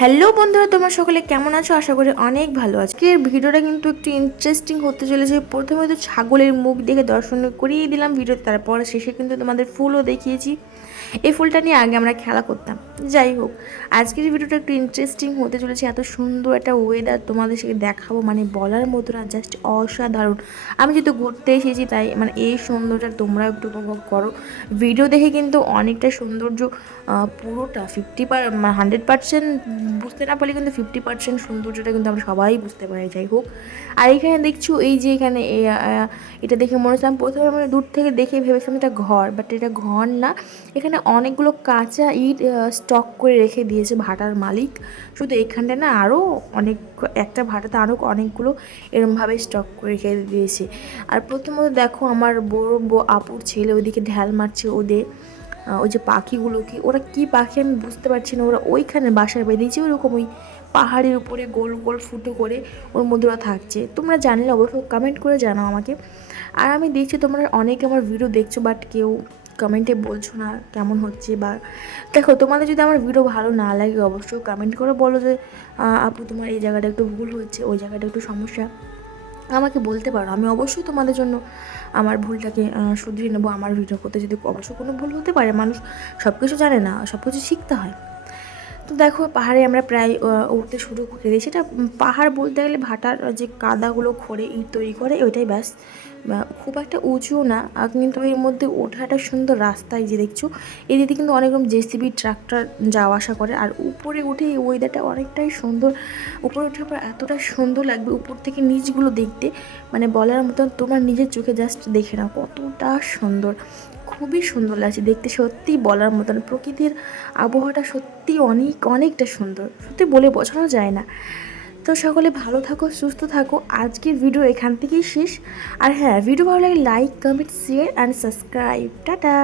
Hello বন্ধুরা, তোমরা সকলে কেমন আছো? আশা করি অনেক ভালো আছো। আজকের ভিডিওটা কিন্তু একটু ইন্টারেস্টিং হতে চলেছে। প্রথমে তো ছাগলের মুখ দেখে দর্শন করিয়ে দিলাম ভিডিওতে, তারপর শেষে কিন্তু তোমাদের ফুলও দেখিয়েছি। এই ফুলটা নিয়ে আগে আমরা খেলা করতাম। যাই হোক, আজকের ভিডিওটা একটু ইন্টারেস্টিং হতে চলেছে। এত সুন্দর একটা ওয়েদার তোমাদের সাথে দেখাবো, মানে বলার মতো না, জাস্ট অসাধারণ। আমি যেহেতু ঘুরতে এসেছি তাই মানে এই সৌন্দর্যটা তোমরা একটু উপভোগ করো। ভিডিও দেখে কিন্তু অনেকটা সৌন্দর্য পুরোটা 100% বুঝতে না পারলে কিন্তু 50% সৌন্দর্যটা কিন্তু আমরা সবাই বুঝতে পারি। যাই হোক, আর এখানে দেখছো এই যে এখানে এটা দেখে মনে হচ্ছে, আমি প্রথমে মানে দূর থেকে দেখে ভেবেছিলাম এটা ঘর, বাট এটা ঘর না। এখানে অনেকগুলো কাঁচা ইট স্টক করে রেখে দিয়েছে ভাটার মালিক। শুধু এখানটা না, আরও অনেক, একটা ভাটাতে আরও অনেকগুলো এরমভাবে স্টক করে রেখে দিয়েছে। আর প্রথমত দেখো আমার বড় আপুর ছেলে ওইদিকে ঢ্যাল মারছে ওদের ওই যে পাখিগুলোকে। ওরা কি পাখি আমি বুঝতে পারছি না। ওরা ওইখানে বাসায় বেঁধেছে ওরকম ওই পাহাড়ের উপরে গোল গোল ফুটো করে, ওর মধ্যে ওরা থাকছে। তোমরা জানলে অবশ্যই কমেন্ট করে জানাও আমাকে। আর আমি দেখছি তোমরা অনেকে আমার ভিডিও দেখছো, বাট কেউ কমেন্টে বলছো না কেমন হচ্ছে। বা দেখো, তোমাদের যদি আমার ভিডিও ভালো না লাগে অবশ্যই কমেন্ট করে বলো যে আপু তোমার এই জায়গাটা একটু ভুল হচ্ছে, ওই জায়গাটা একটু সমস্যা, আমাকে বলতে পারো। আমি অবশ্যই তোমাদের জন্য আমার ভুলটাকে শুধরিয়ে নেবো। আমার ভিডিও করতে যদি অবশ্যই কোনো ভুল হতে পারে, মানুষ সব কিছু জানে না, সব কিছু শিখতে হয়। তো দেখো, পাহাড়ে আমরা প্রায় উঠতে শুরু করে দিয়েছি। এটা পাহাড় বলতে গেলে ভাটার যে কাদাগুলো খড়ে ইট তৈরি করে ওইটাই ব্যাস। খুব একটা উঁচুও না, কিন্তু এর মধ্যে ওঠাটা সুন্দর রাস্তায় যে দেখছো, এদিকে কিন্তু অনেক রকম জেসিবি ট্রাক্টর যাওয়া আসা করে। আর উপরে উঠে এই ওয়েদারটা অনেকটাই সুন্দর। উপরে ওঠার পর এতটা সুন্দর লাগবে উপর থেকে নিচগুলো দেখতে, মানে বলার মতন। তোমার নিজের চোখে জাস্ট দেখে নাও কতটা সুন্দর, খুবই সুন্দর লাগছে দেখতে, সত্যি বলার মতন। প্রকৃতির আবহাওয়াটা সত্যি অনেকটা সুন্দর, সত্যি বলে বোঝানো যায় না। তো সকলে ভালো থাকো, সুস্থ থাকো। আজকের ভিডিও এখান থেকেই শেষ। আর হ্যাঁ, ভিডিও ভালো লাগে like, comment, share and subscribe. Tata.